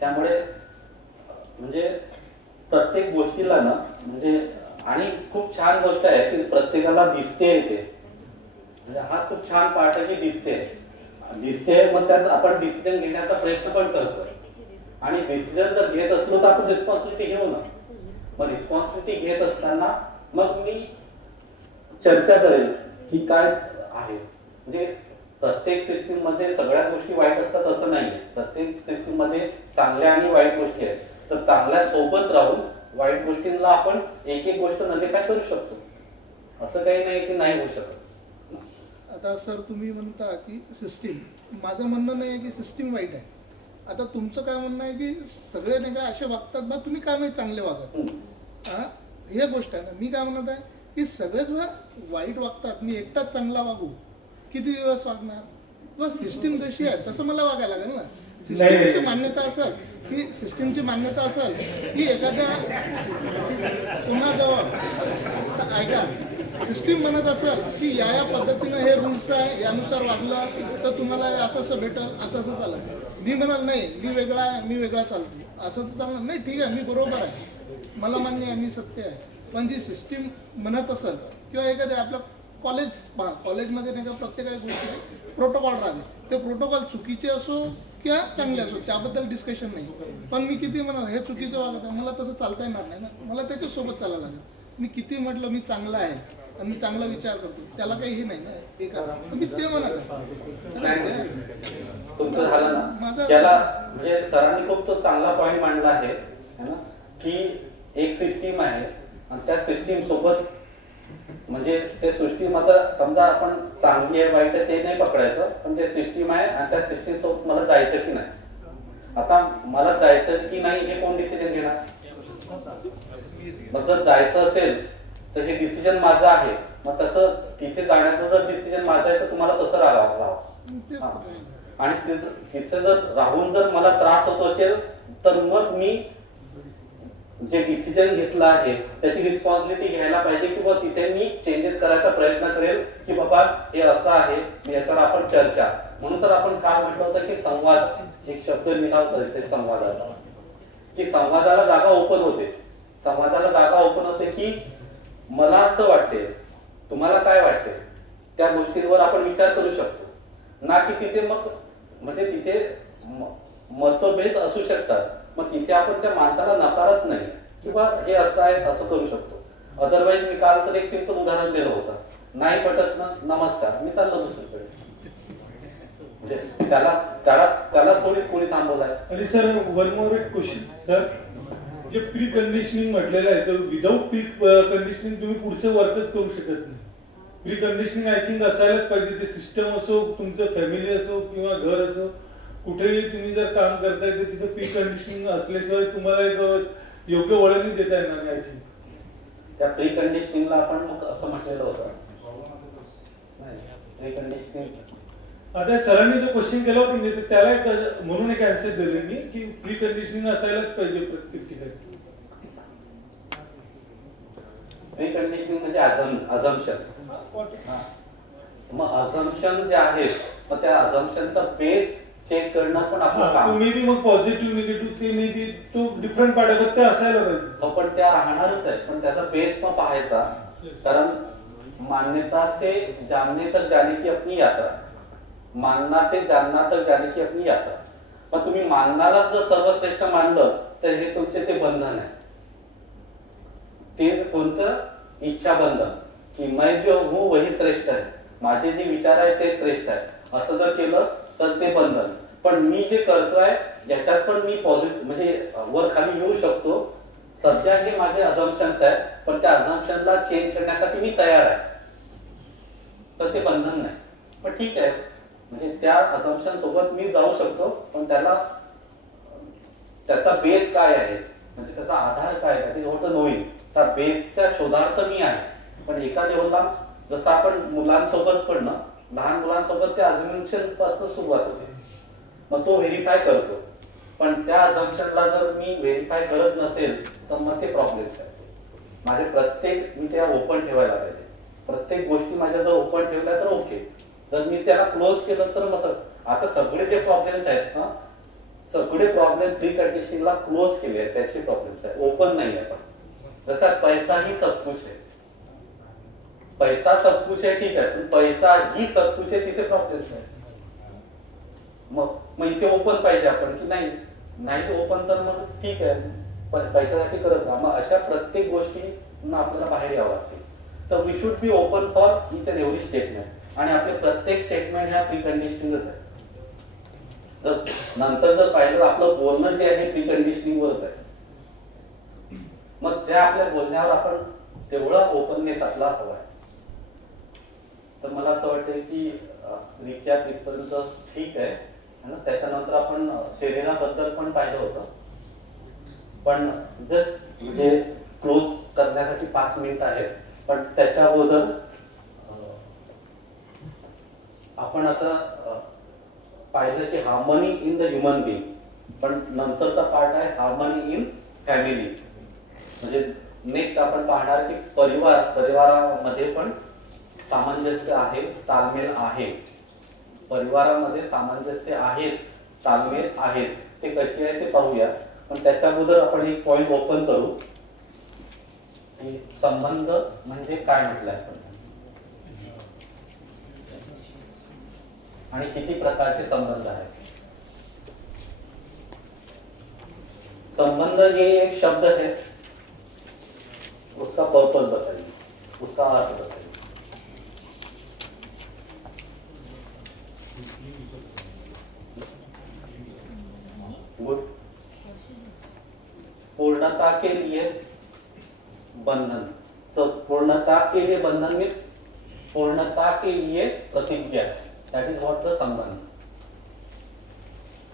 त्यामुळे म्हणजे प्रत्येक गोष्टीला ना म्हणजे आणि खूप छान गोष्ट आहे की प्रत्येकाला दिसते ते, म्हणजे हा खूप छान पार्ट आहे की दिसते मग त्यात आपण डिसिजन घेण्याचा प्रयत्न पण करतो आणि डिसिजन जर घेत असलो तर आपण रिस्पॉन्सिबिलिटी घेऊ ना. मग रिस्पॉन्सिबिलिटी घेत असताना मग मी चर्चा करेल की काय आहे. म्हणजे प्रत्येक सिस्टीम मध्ये सगळ्याच गोष्टी वाईट असतात असं नाहीये. प्रत्येक सिस्टीम मध्ये चांगल्या आणि वाईट गोष्टी आहेत. तर चांगल्या सोबत राहून वाईट गोष्टींना आपण एक एक गोष्ट नलिफाय करू शकतो. असं काही नाही की नाही होऊ शकत. आता सर तुम्ही म्हणता की सिस्टीम, माझं म्हणणं नाही आहे की सिस्टीम वाईट आहे. आता तुमचं काय म्हणणं आहे की सगळे नाही का असे वागतात बा, तुम्ही काय माहिती चांगले वागत. हा हे गोष्ट आहे ना. मी काय म्हणत आहे की सगळेच बा वाईट वागतात, मी एकटाच चांगला वागू, किती दिवस वागणार. बस सिस्टीम जशी आहे तसं मला वागायला लागेल ना. सिस्टीमची मान्यता असेल की सिस्टीमची मान्यता असेल की एखाद्या कोणाजवळ तर ऐका, सिस्टीम म्हणत असेल की या पद्धतीनं हे रूल्स आहे, यानुसार वागलं तर तुम्हाला असं असं भेटल, असं असं चालेल. मी म्हणाल नाही मी वेगळा आहे, मी वेगळा चालतो, असं तर चालणार नाही. ठीक आहे, मी बरोबर आहे, मला मान्य आहे, मी सत्य आहे. पण जी सिस्टीम म्हणत असेल किंवा एखाद्या आपल्या कॉलेज पहा, कॉलेजमध्ये नाही का प्रत्येक गोष्टी प्रोटोकॉल राहते. ते प्रोटोकॉल चुकीचे असो किंवा चांगले असो त्याबद्दल डिस्कशन नाही. पण मी किती म्हणाल हे चुकीचं वागत आहे, मला तसं चालता येणार नाही ना. मला त्याच्यासोबत चालायला लागेल. मी किती म्हटलं मी चांगला आहे आणि मी चांगला विचार करतो, त्याला काही हे नाही ना. एक मी ते म्हणत आहे. तुमचं झालं ना. त्याला म्हणजे सरांनी खूप तो चांगला पॉईंट मांडला आहे ना की एक सिस्टीम आहे आणि त्या सिस्टीम सोबत म्हणजे ते सिस्टीम आता समजा आपण चांगली आहे वाईट आहे ते नाही पकडायचं, पण ते सिस्टीम आहे आणि त्या सिस्टीम सोबत मला जायचं की नाही. आता मला जायचं की नाही हे कोण डिसिजन घेणार. मग जर जायचं असेल तर हे डिसिजन माझं आहे. मग तसं तिथे जाण्याचं जर डिसिजन माझं आहे तर तुम्हाला तसं राहावं. आणि तिथे जर राहून जर मला त्रास होत असेल तर मग मी जे डिसिजन घेतला आहे त्याची रिस्पॉन्सिबिलिटी घ्यायला पाहिजे किंवा तिथे मी चेंजेस करायचा प्रयत्न करेल की बाबा हे असं आहे, याच्यावर आपण चर्चा. म्हणून तर आपण काय म्हटलं होतं की संवाद, एक शब्द लिहिला होता ते संवादाला, की संवादाला जागा ओपन होते. संवादाला जागा ओपन होते की मला असं वाटते, तुम्हाला काय वाटते, त्या गोष्टींवर आपण विचार करू शकतो. ना की तिथे मग म्हणजे तिथे मतभेद असू शकतात. मग तिथे आपण त्या माणसाला नकारत नाही किंवा हे असं आहे असं करू शकतो. अदरवाईज मी काल तर एक सिंपल उदाहरण दिलं होतं, नाही पटत ना नमस्कार, मी चाललो दुसरीकडे. म्हणजे त्याला थोडी कोणी थांबवलाय. आणि सर वन मोर एक क्वेश्चन सर, जे प्री कंडिशनिंग म्हटलेलं आहे तर विदाऊट प्री कंडिशनिंग तुम्ही पुढचं वर्कच करू शकत नाही. प्री कंडिशनिंग आय थिंक असायलाच पाहिजे. ते सिस्टम असो, तुमचं फॅमिली असो किंवा घर असो, कुठेही तुम्ही जर काम करताय तर तिथे प्री कंडिशनिंग असल्याशिवाय तुम्हाला एक योग्य वळणही देता येणार नाही. आय थिंक त्या प्री कंडिशनिंगला आपण मग असं म्हटलेलं होतं. प्री कंडिशनिंग आता सरांनी जो क्वेश्चन केला होता मी त्याला एक म्हणून एक आन्सर दिले मी की प्री कंडिशनिंग असायलाच पाहिजे प्रत्येक ठिकाणी. प्री कंडिशनिंग म्हणजे अझम्पशन. मग अझम्पशन जे आहे मग त्या अझम्पशनचा बेस चेक करणं पण आपलं काम. मे बी मग पॉझिटिव्ह निगेटिव्ह ते मे बी तो डिफरंट पार्ट आहे, ते असायला पाहिजे. पण त्या राहणारच आहे, पण त्याचा बेस पण पाहायचा. कारण मान्यता से जानने तक जाने की अपनी यात्रा, मानना से जानना तक जाने की अपनी यात्रा. मग तुम्ही मानणारच जर सर्वश्रेष्ठ मानलं तर हे तुमचे ते बंधन आहे. ते कोणतं इच्छा बंधन की मैं जो हूँ वही श्रेष्ठ आहे, माझे जे विचार आहे ते श्रेष्ठ आहे, असं जर केलं तर ते बंधन. पण मी जे करतोय याच्यात पण मी पॉझिटिव्ह म्हणजे वर खाली येऊ शकतो. सध्या हे माझे अझम्पशन्स आहेत, पण त्या अझम्पशनला चेंज करण्यासाठी मी तयार आहे, तर ते बंधन नाही. पण ठीक आहे, म्हणजे त्या अझम्पशन सोबत मी जाऊ शकतो, पण त्याचा बेस काय आहे, म्हणजे त्याचा आधार काय आहे, ते होतं नोईंग. त्या बेसच्या शोधार्थ मी आहे. पण एका लेवलला जसं आपण मुलांसोबत पण ना, लहान मुलांसोबत त्या अझम्पशन पासून सुरुवात होते, मग तो व्हेरीफाय करतो. पण त्या अझम्पशनला जर मी व्हेरीफाय करत नसेल तर मग ते प्रॉब्लेम्स आहेत माझे. प्रत्येक मी त्या ओपन ठेवायला पाहिजे. प्रत्येक गोष्टी माझ्या जर ओपन ठेवल्या तर ओके. जर मी त्याला क्लोज केलं तर मग आता सगळे जे प्रॉब्लेम्स आहेत ना, सगळे प्रॉब्लेम प्री कंडिशनिंगला क्लोज केले आहेत, त्याचे प्रॉब्लेम्स आहे, ओपन नाही आहे. पण जसा पैसा ही सब कुछ आहे, पैसा सब कुछ आहे ठीक आहे, पण पैसा ही सब कुछ आहे तिथे प्रॉब्लेम्स आहे. मग इथे ओपन पाहिजे आपण की नाही, नाही ते ओपन तर मग ठीक आहे, पैशासाठी करत राहा. मग अशा प्रत्येक गोष्टींना आपल्याला बाहेर यावं लागते. तर we should be open for each and every statement, आणि आपले प्रत्येक स्टेटमेंट ह्या प्री कंडिशनिंगच आहे. जर नंतर जर पाहिलं आपलं बोलणं जे आहे प्री कंडिशनिंगवरच आहे. मग त्या आपल्या बोलण्यावर आपण तेवढा ओपननेस आपला हवा आहे. तर मला असं वाटतं की रिकॅप इथपर्यंत ठीक आहे ना. त्याच्यानंतर आपण शरीराबद्दल पण पाहिलं होतं, पण जस्ट म्हणजे क्लोज करण्यासाठी 5 मिनिट आहेत. पण त्याच्या अगोदर आपण आता पाहिलं की harmony in the human being, पण नंतरचा पार्ट आहे हार्मनी इन फॅमिली. म्हणजे नेक्स्ट आपण पाहणार की परिवारामध्ये पण सामंजस्य आहे, ताळमेळ आहे. परिवारामध्ये सामंजस्य आहेच, ताळमेळ आहेच. ते कशी आहे ते पाहूया. पण त्याच्या अगोदर आपण एक पॉइंट ओपन करू की संबंध म्हणजे काय म्हटलंय आपण, आणि किती प्रकारचे संबंध आहेत. संबंध ये एक शब्द है, उसका पर्पस बताइए, उसका अर्थ बताइए. गुड. पूर्णता के लिए बंधन. तो पूर्णता के लिए बंधन मीन्स पूर्णता के लिए प्रतिज्ञा. दैट इज व्हाट द संबंध.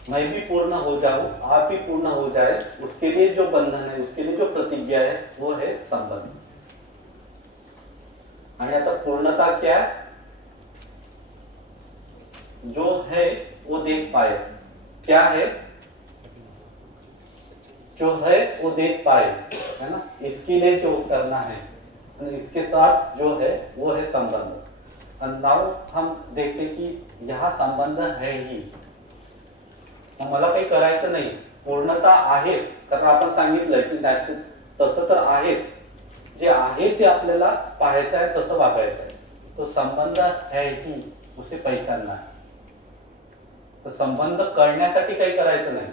मैं भी पूर्ण हो जाऊं, आप भी पूर्ण हो जाए, उसके लिए जो बंधन है, उसके लिए जो प्रतिज्ञा है, वो है संबंध. आणि आता पूर्णता क्या, जो है वो देख पाए. क्या है, जो है वो देख पाए, है ना. इसके लिए जो करना है, इसके साथ जो है वो है संबंध. नाउ हम देखते कि यहाँ संबंध है ही, मला काही करायचं नाही, पूर्णता आहेच. कारण आपण सांगितलं की तसं तर आहेच, जे आहे ते आपल्याला पाहायचं आहे, तसं वागायचं आहे. तो संबंध है ही, उसे पहचानना है. तर संबंध करण्यासाठी काही करायचं नाही,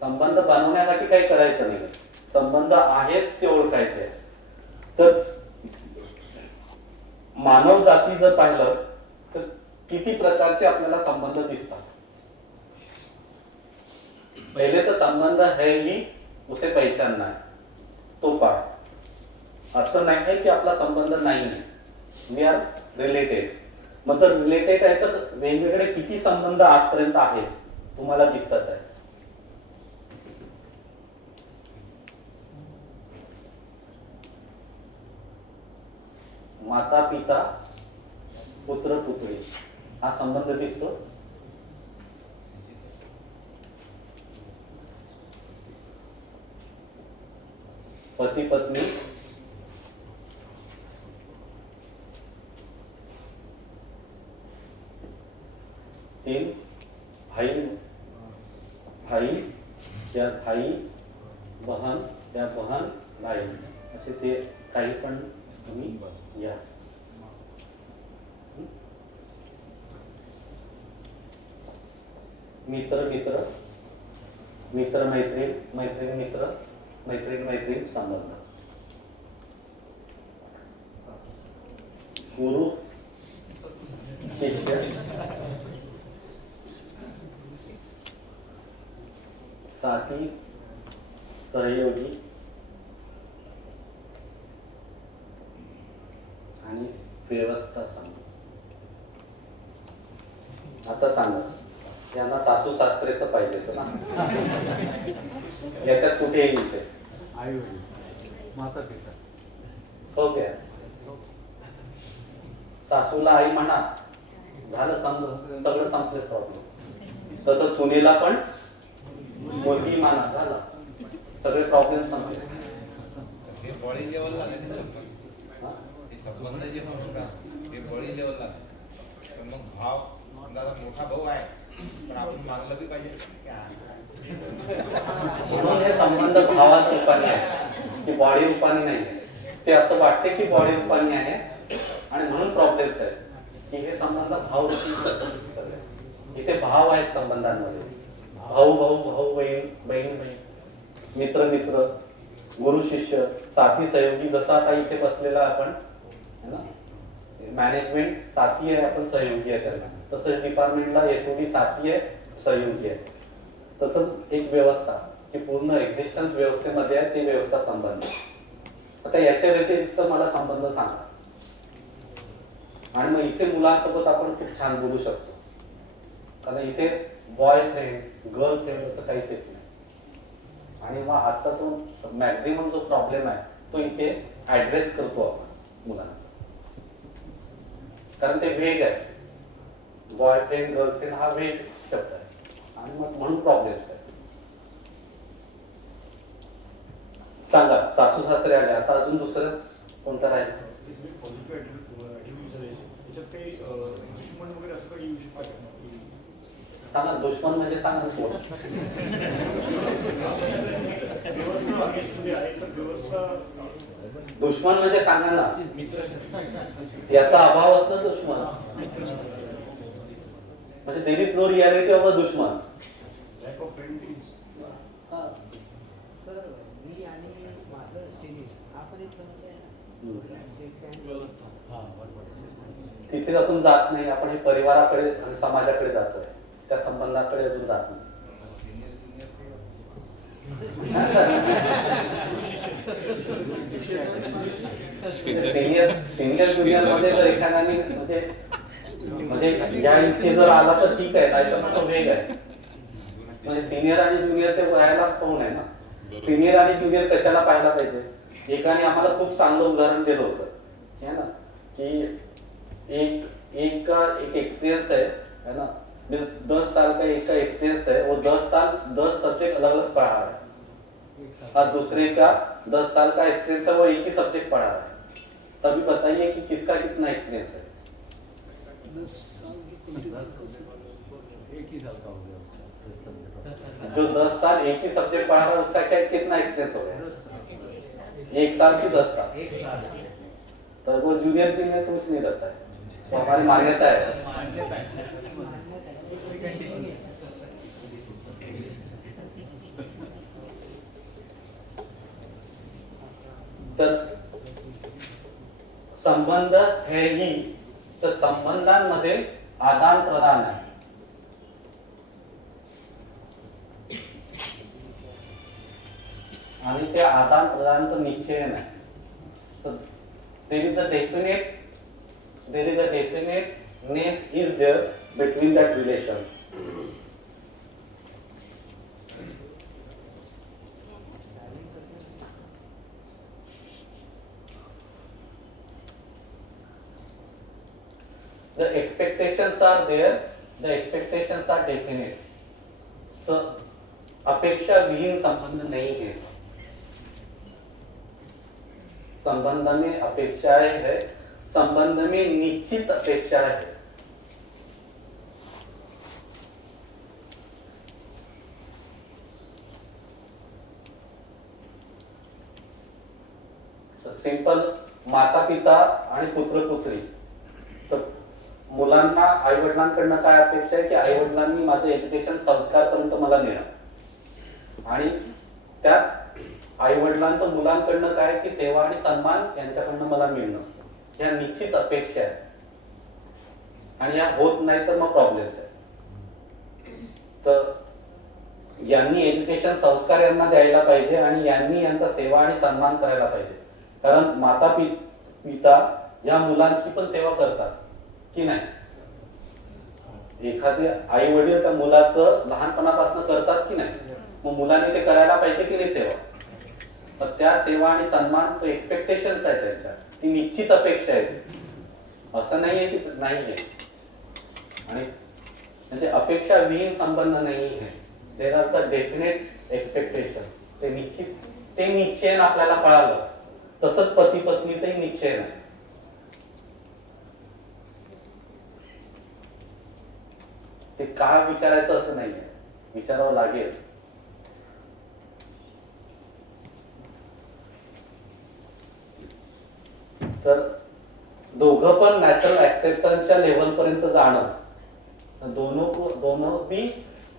संबंध बनवण्यासाठी काही करायचं नाही, संबंध आहेच ते ओळखायचे. तर मानव जाती जर पाहिलं तर किती प्रकारचे आपल्याला संबंध दिसतात. पहिले तर संबंध है ही, उसे पहचानना है, तो पार्ट. असं नाही आहे की आपला संबंध नाही आहे, वी आर रिलेटेड. मग तर रिलेटेड आहे तर वेगवेगळे किती संबंध आजपर्यंत आहेत तुम्हाला दिसतात आहे. माता पिता पुत्र पुत्री हा संबंध दिसतो. पती पत्नी, तीन भाई भाई या भाई बहन या बहन भाई, असे ते काही पण तुम्ही या. मित्र मित्र, मित्र मैत्रीण, मैत्रीण मित्र, मैत्रीण मैत्रीण संबंध. गुरु शिष्य, साथी सहयोगी आणि व्यवस्था संघ. आता सांगा, यांना सासू सासरेचं पाहिजे ना, याच्यात कुठे येईल ते आई वडील, माता पिता. हो क्या, सासूला आई म्हणा, झालं समज, सगळं संपले प्रॉब्लेम. तसं सुनेला पण मुलगी माना, झाला, सगळे प्रॉब्लेम संपले. हे बळी लेवलला नाही संबंध. हे संबंध जे म्हणतो का, हे बळी लेवलला. तर मग भाव, समजा मोठा भाऊ आहे, पण आपण मागलं बी पाहिजे म्हणून हे संबंध भावात रूपाने आहे की बॉडी रूपाने नाही आहे. ते असं वाटते की बॉडी रूपाने आहे आणि म्हणून प्रॉब्लेम्स आहेत की हे संबंध भाव रूपी. इथे भाव आहेत संबंधांमध्ये. भाऊ भाऊ भाऊ बहीण बहीण बहीण, मित्र मित्र, गुरु शिष्य, साथी सहयोगी. जसं आता इथे बसलेला आपण है ना, मॅनेजमेंट साथी आहे, आपण सहयोगी आहे त्यांना. तसंच डिपार्टमेंटला एचओडी साथी आहे, सहयोगी आहे. तसंच एक व्यवस्था की पूर्ण एक्झिस्टन्स व्यवस्थेमध्ये आहे, ते व्यवस्था संबंध. आता याच्या व्यतिरिक्त मला संबंध सांगा. आणि मग इथे मुलांसोबत आपण खूप छान बोलू शकतो, कारण इथे बॉयफ्रेंड गर्लफ्रेंड असं काहीच येत नाही. आणि मग आता तो मॅक्झिमम जो प्रॉब्लेम आहे तो इथे ऍड्रेस करतो आपण मुलांना, कारण ते वेग आहे. बॉयफ्रेंड गर्लफ्रेंड हा वेग शब्द आहे आणि मग म्हणून प्रॉब्लेम्स आहेत. सांगा, सासू सासरे आले, आता अजून दुसरं कोणतं राहील? त्याच्यात काही दुश्मन वगैरे असं काही येऊ शकतं का? सांगा दुश्मन म्हणजे सांगा ना सोड. दुश्मन म्हणजे सांगा ना, याचा अभाव असतो दुश्मन. म्हणजे there is no reality of a दुश्मन. Lack of friend is. Sir मी आणि माझं सिनियर आपण एक समजतोय तिथे आपण जात नाही. आपण हे परिवाराकडे आणि समाजाकडे जातोय, त्या संबंधाकडे अजून जात नाही. सिनियर ज्युनियर मध्ये जर एखाद्याने म्हणजे या इथे जर आला तर ठीक आहे, नाही तर मग तो वेग आहे. म्हणजे सिनियर आणि ज्युनियर ते वयाला पाहून आहे ना. सिनियर आणि ज्युनियर कशाला पाहायला पाहिजे? एकाने आम्हाला खूप चांगलं उदाहरण दिलं होतं है ना, की एक एक्सपीरियंस है ना, 10 साल का एक का एक्सपीरियंस है, वो 10 साल 10 सब्जेक्ट अलग अलग पढ़ा रहा है, और दूसरे का 10 साल का एक्सपीरियंस है, वो एक ही सब्जेक्ट पढ़ा रहा है. तभी बताइए कि किसका कितना एक्सपीरियंस है? एक ही साल का हो गया. जो 10 साल एक ही सब्जेक्ट पढ़ा रहा है उसका क्या कितना एक्सपीरियंस हो गया? 1 साल की 10 साल. एक साल. तो वो जूनियर सीनियर कुछ नहीं रहता है, तो हमारी मान्यता है. तर संबंध हे ही तर संबंधांमध्ये आदान प्रदान आहे. आणि त्या आदान प्रदानचं निश्चय नाही. there is a definiteness is there between that relation. The expectations are there, the expectations are definite. So अपेक्षा विहीन संबंध नहीं है. संबंध में अपेक्षाएं है, संबंध में निश्चित अपेक्षा है. सिंपल माता पिता आणि पुत्र पुत्री. तर मुलांना आई वडिलांकडनं काय अपेक्षा आहे की आई वडिलांनी माझं एज्युकेशन संस्कारपर्यंत मला नेणं, आणि त्यात आई वडिलांचं मुलांकडनं काय की सेवा आणि सन्मान यांच्याकडनं मला मिळणं, ह्या निश्चित अपेक्षा आहे. आणि या होत नाही तर मग प्रॉब्लेम्स आहे. तर यांनी एज्युकेशन संस्कार यांना द्यायला पाहिजे आणि यांनी यांचा सेवा आणि सन्मान करायला पाहिजे. कारण माता पिता या मुलांची पण सेवा करतात की नाही. एखादे आई वडील त्या मुलाचं लहानपणापासून करतात की नाही, मग मुलांनी ते करायला पाहिजे की नाही सेवा. तर त्या सेवा आणि सन्मान तो एक्सपेक्टेशन्स आहे त्यांच्या, ती निश्चित अपेक्षा आहे. असं नाहीये की नाहीये. आणि म्हणजे अपेक्षा विहीन संबंध नाही आहे. There are the definite expectation. ते निश्चयन आपल्याला कळालं. तसंच पती पत्नीचंही निश्चय नाही. ते का विचारायचं असं नाहीये, विचारावं लागेल. तर दोघं पण नॅचरल ऍक्सेप्टन्सच्या लेवल पर्यंत जाणं, दोनों भी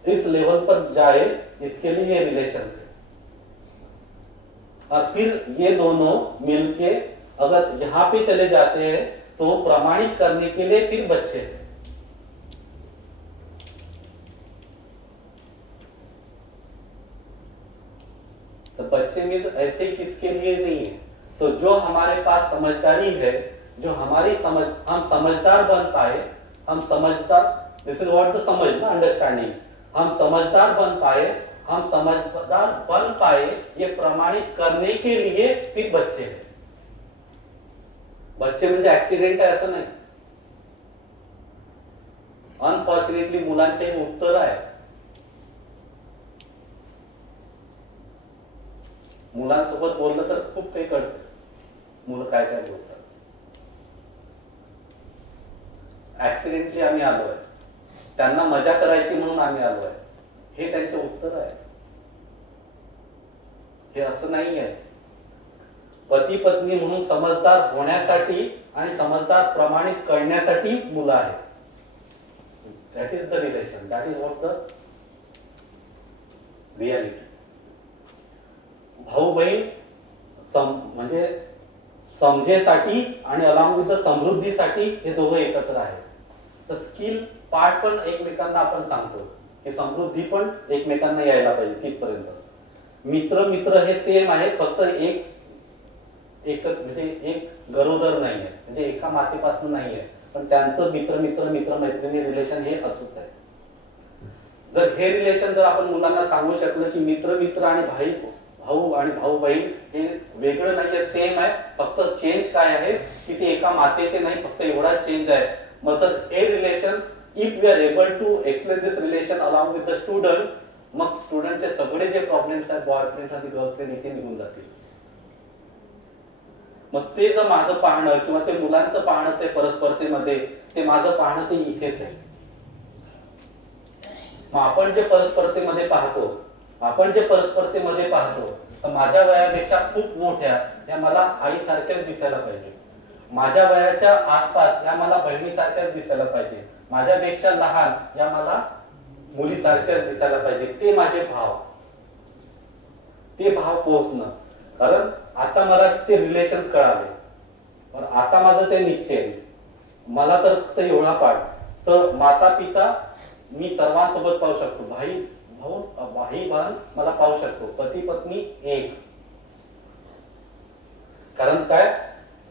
इस लेवल पर जाए, इसके लिए ये रिलेशन है. और फिर ये दोनों मिलके अगर यहाँ पे चले जाते हैं तो प्रमाणित करने के लिए फिर बच्चे हैं. तो बच्चे मीन्स ऐसे किसके लिए नहीं है, तो जो हमारे पास समझदारी है, जो हमारी समझ, हम समझदार बन पाए, हम समझदार, दिस इज व्हाट द समझ ना, अंडरस्टैंडिंग, हम समझदार बन पाए, हम समझदार बन पाए, ये प्रमाणित करने के लिए फिर बच्चे हैं. बच्चे म्हणजे ऍक्सिडेंट आहे असं नाही. अनफॉर्च्युनेटली मुलांचे हे उत्तर आहे. मुलांसोबत बोललं तर खूप काही कळतं, मुलं काय काय बोलतात. ऍक्सिडेंटली आम्ही आलोय, त्यांना मजा करायची म्हणून आम्ही आलोय, हे त्यांचे उत्तर आहे. हे असं नाही आहे. पती पत्नी म्हणून समजदार होण्यासाठी आणि समजदार प्रमाणित करण्यासाठी मुलं आहेत. That is the relation, that is what the reality. भाऊ बहीण म्हणजे समजेसाठी आणि अलॉंग विथ द समृद्धीसाठी हे दोघं एकत्र आहेत. तर स्किल पार्ट पण एकमेकांना आपण सांगतो की समृद्धी पण एकमेकांना यायला पाहिजे तिथपर्यंत. मित्र मित्र हे सेम आहे, फक्त एकच म्हणजे एक गरोदर नाही आहे, म्हणजे एका मातेपासून नाही आहे, पण त्यांचं मित्र मित्र मित्र मैत्रिणी रिलेशन हे असंच आहे. जर हे रिलेशन जर आपण मुलांना सांगू शकलं की मित्र मित्र आणि भाऊ आणि भाऊ बहीण हे वेगळं नाहीये, सेम आहे, फक्त चेंज काय आहे की ते एका मातेचे नाही, फक्त एवढाच चेंज आहे. मग जर हे relation, if we are able to explain this relation along with the student, मग स्टुडंटचे सगळे जे प्रॉब्लेम्स आहेत बॉयफ्रेंड आणि गर्लफ्रेंड इथे निघून जातील. मग ते जर माझं पाहणं किंवा ते मुलांचं पाहणं ते परस्परतेमध्ये, ते माझं पाहणं ते इथेच आहे. मग आपण जे परस्परतेमध्ये पाहतो तर माझ्या वयापेक्षा खूप मोठ्या या मला आईसारख्याच दिसायला पाहिजे, माझ्या वयाच्या आसपास या मला बहिणीसारख्याच दिसायला पाहिजे, माझ्यापेक्षा लहान या मला मुलीसारख्याच दिसायला पाहिजे. ते माझे भाव, ते भाव पोहोचणं. कारण आता मला ते रिलेशन कळाले, पण आता माझं ते निश्चय, मला तर फक्त एवढा पाठ, तर माता पिता मी सर्वांसोबत पाहू शकतो, भाई बहन मला पाहू शकतो, पती पत्नी एक. कारण काय,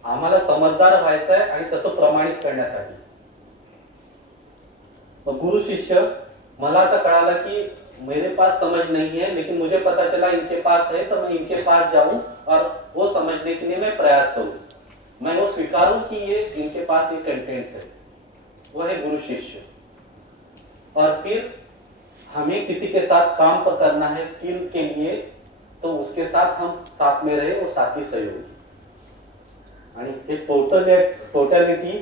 आम्हाला समजदार व्हायचं आहे आणि तसं प्रमाणित करण्यासाठी. गुरु शिष्य, मला आता कळालं की मेरे पास समझ नहीं है, लेकिन मुझे पता चला इनके पास है, तो मैं इनके पास जाऊं और वो समझने के लिए मैं प्रयास करूं, मैं वो स्वीकारूं कि ये इनके पास ये कंटेंट्स है. वो है गुरु शिष्य. और फिर हमें किसी के साथ काम पर करना है स्किल के लिए, तो उसके साथ हम साथ में रहे, वो साथी सहयोगी. आणि हे टोटलिटी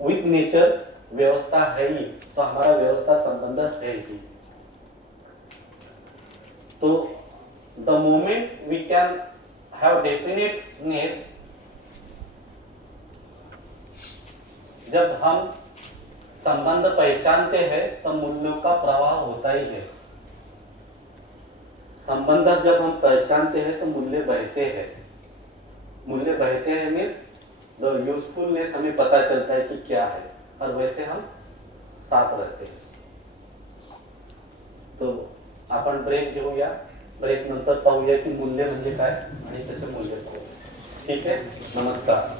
विथ नेचर व्यवस्था है ही, तो हमारा व्यवस्था संबंध है ही. तो the moment we can have definiteness, जब हम संबंध पहचानते हैं तो मूल्यों का प्रवाह होता ही है. संबंध जब हम पहचानते हैं तो मूल्य बहते हैं. मूल्य बहते हैं मीन्स द यूजफुलनेस हमें पता चलता है कि क्या है, और वैसे हम साथ रहते हैं. तो आपण ब्रेक घेऊया, ब्रेक नंतर पाहूया की मूल्य म्हणजे काय आणि त्याचे मूल्य काय. ठीक आहे, नमस्कार.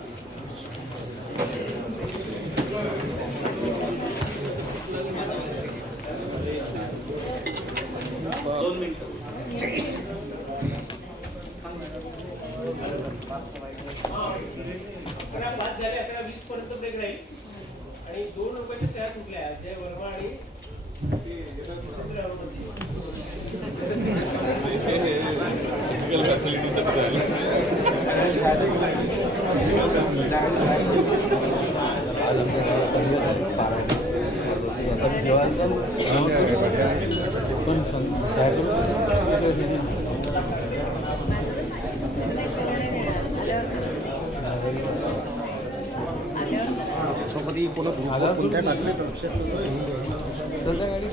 दोन मिनिटं. बाद झाले 11:20 पर्यंत ब्रेक राहील आणि 2 रुपयाच्या त्या कुठल्या जय वर्मा आणि आज आमच्या संध्याकाळी